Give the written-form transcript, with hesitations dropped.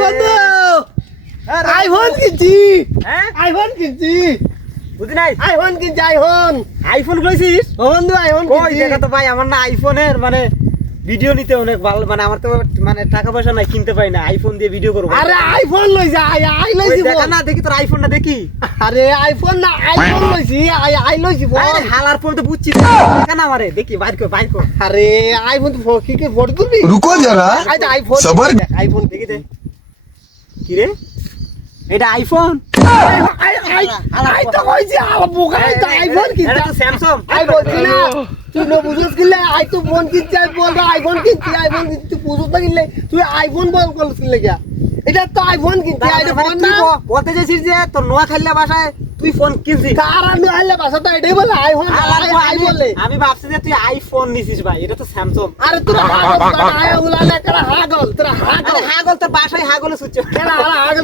বন্ধু আইফোন কিনছি আইফোন কিনছি বুঝি নাই আইফোন কিনছি আইফোন কইছিস বন্ধু আইফোন কই কিনছি দেখা তো ভাই আমার না আইফোনের মানে ভিডিও নিতে অনেক ভালো মানে আমার তো মানে টাকা পয়সা নাই কিনতে পাই না আইফোন দিয়ে ভিডিও করব আরে আইফোন লইছি আই ওই লইছি দেখা না দেখি তোর আইফোনটা দেখি আরে আইফোন না আইফোন লইছি আই লইছি আরে হালার ফোন তো বুঝছিস দেখা না আমারে দেখি বাইর কর আরে আইফোন তো কি ফটো তুলবি रुको जरा আইফোন সবার আইফোন দেখি দে কি রে এটা আইফোন আই তো কইছি বোকা তো আইফোন কিনছি এটা তো স্যামসাং আই বলছি না তুই না বুঝছিস কিলে আই তো ফোন কিনছি আই বলবো আইফোন কিনছি তুই বুঝছ না কিলে তুই আইফোন বলছিস কিলে গিয়া এটা তো আইফোন কিনছি আইটা ফোন না বলতে চাইছিস যে তোর নোয়া খাইলে বাসায় তুই ফোন কিনছিস কার আমি আইলে বাসা তো এটাই বলে আইফোন আই বলে আমি ভাবছি যে তুই আইফোন নিছিস ভাই এটা তো স্যামসাং আরে তোরা হাগল আয় ওগুলা না কারা হাগল তোরা হাগল আরে হাগল তোর বাসায় হাগলে সুচ্ছ কেন হাগল